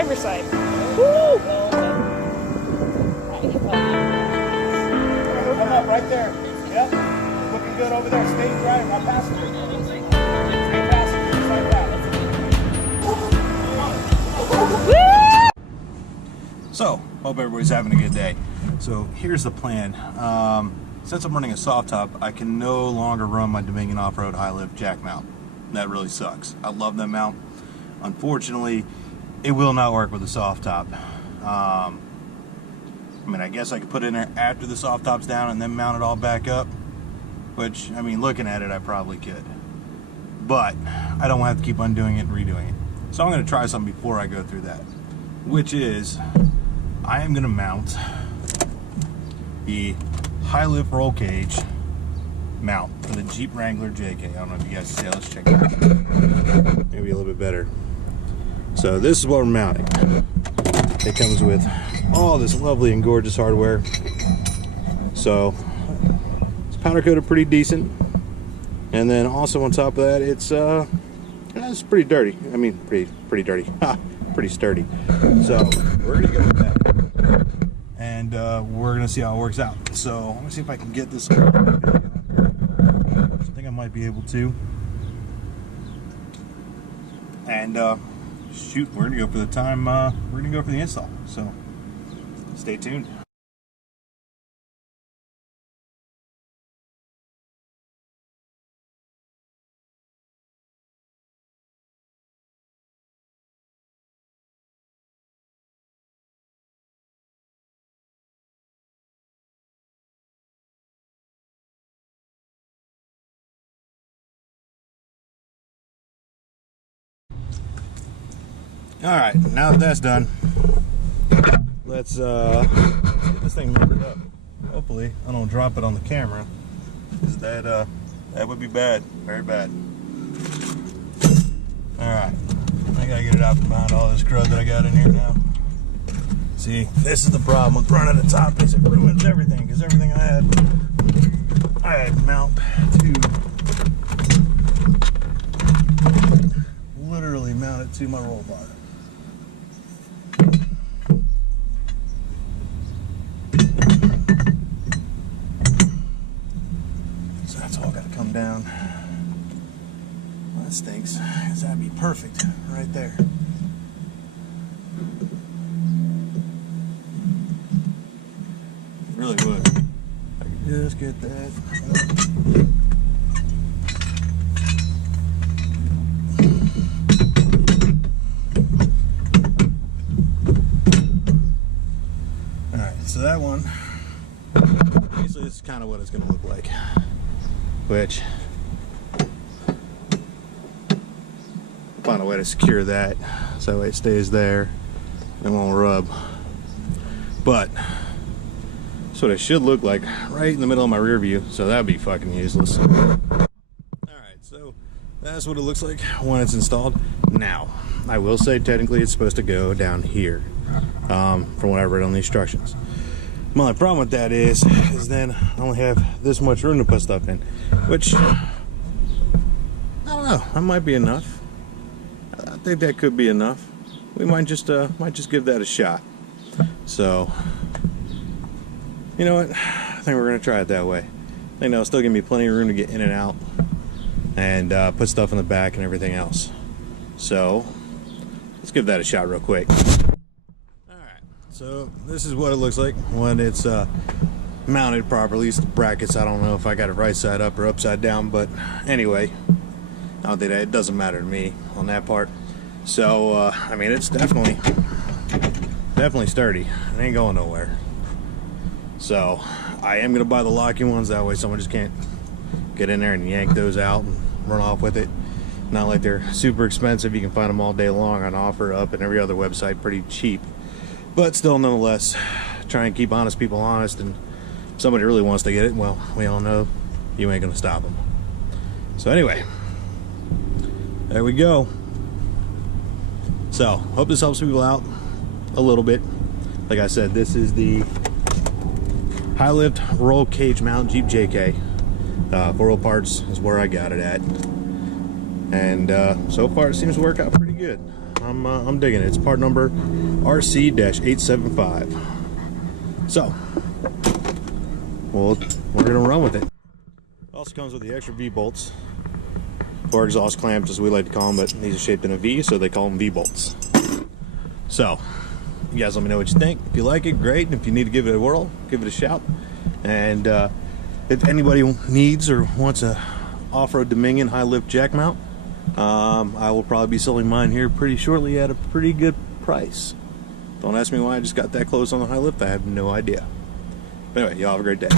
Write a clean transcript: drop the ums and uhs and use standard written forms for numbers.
driver's side. Woo! Come up right there. Yep. Looking good over there. Stay dry. My passenger. 3 passengers like that. So, hope everybody's having a good day. So, here's the plan. Since I'm running a soft top, I can no longer run my Dominion OffRoad Hi-Lift jack mount. That really sucks. I love that mount. Unfortunately, it will not work with a soft top. I mean, I guess I could put it in there after the soft top's down and then mount it all back up. Which, I mean, looking at it, I probably could. But I don't want to have to keep undoing it and redoing it. So I'm going to try something before I go through that. Which is, I am going to mount the Hi-Lift roll cage mount for the Jeep Wrangler JK. I don't know if you guys see it. Let's check it out. Maybe a little bit better. So this is what we're mounting. It comes with all this lovely and gorgeous hardware. So it's powder coated pretty decent. And then also on top of that, it's pretty dirty. I mean, pretty dirty. Ha! Pretty sturdy. So we're gonna go with that. And we're gonna see how it works out. So let me see if I can get this. I think I might be able to. And shoot, we're gonna go for the time. We're gonna go for the install. So stay tuned. All right, now that that's done, let's get this thing measured up. Hopefully, I don't drop it on the camera, because that would be bad, very bad. All right, I gotta get it out from behind all this crud that I got in here now. See, this is the problem with running at the top, is it ruins everything, because everything I had mount to literally mount it to my roll bar. So that's all got to come down. Well, that stinks, because that'd be perfect right there. It really would. I could just get that. So that one, basically this is kind of what it's going to look like, which, find a way to secure that so that way it stays there and won't rub. But that's what it should look like right in the middle of my rear view, so that would be fucking useless. Alright, so that's what it looks like when it's installed. Now, I will say technically it's supposed to go down here, from what I read on the instructions. My only problem with that is then I only have this much room to put stuff in, which, I don't know, that might be enough. I think that could be enough. We might just give that a shot. So, you know what, I think we're going to try it that way. I think that'll still give me plenty of room to get in and out and put stuff in the back and everything else. So, let's give that a shot real quick. So this is what it looks like when it's mounted properly. These brackets, I don't know if I got it right side up or upside down, but anyway, I don't think that it doesn't matter to me on that part. So I mean, it's definitely sturdy. It ain't going nowhere. So I am gonna buy the locking ones, that way someone just can't get in there and yank those out and run off with it. Not like they're super expensive. You can find them all day long on OfferUp and every other website pretty cheap. But still, nonetheless, try and keep honest people honest, and if somebody really wants to get it, well, we all know you ain't gonna stop them. So anyway, there we go. So, hope this helps people out a little bit. Like I said, this is the Hi-Lift roll cage mount Jeep JK. 4 Parts is where I got it at. And so far it seems to work out pretty good. I'm digging it. It's part number RC-875. So, well, we're gonna run with it. Also comes with the extra V-bolts, or exhaust clamps as we like to call them, but these are shaped in a V, so they call them V-bolts. So, you guys let me know what you think. If you like it, great. And if you need to give it a whirl, give it a shout. And if anybody needs or wants a off-road Dominion high-lift jack mount, I will probably be selling mine here pretty shortly at a pretty good price. Don't ask me why I just got that close on the high lift. I have no idea. But anyway, y'all have a great day.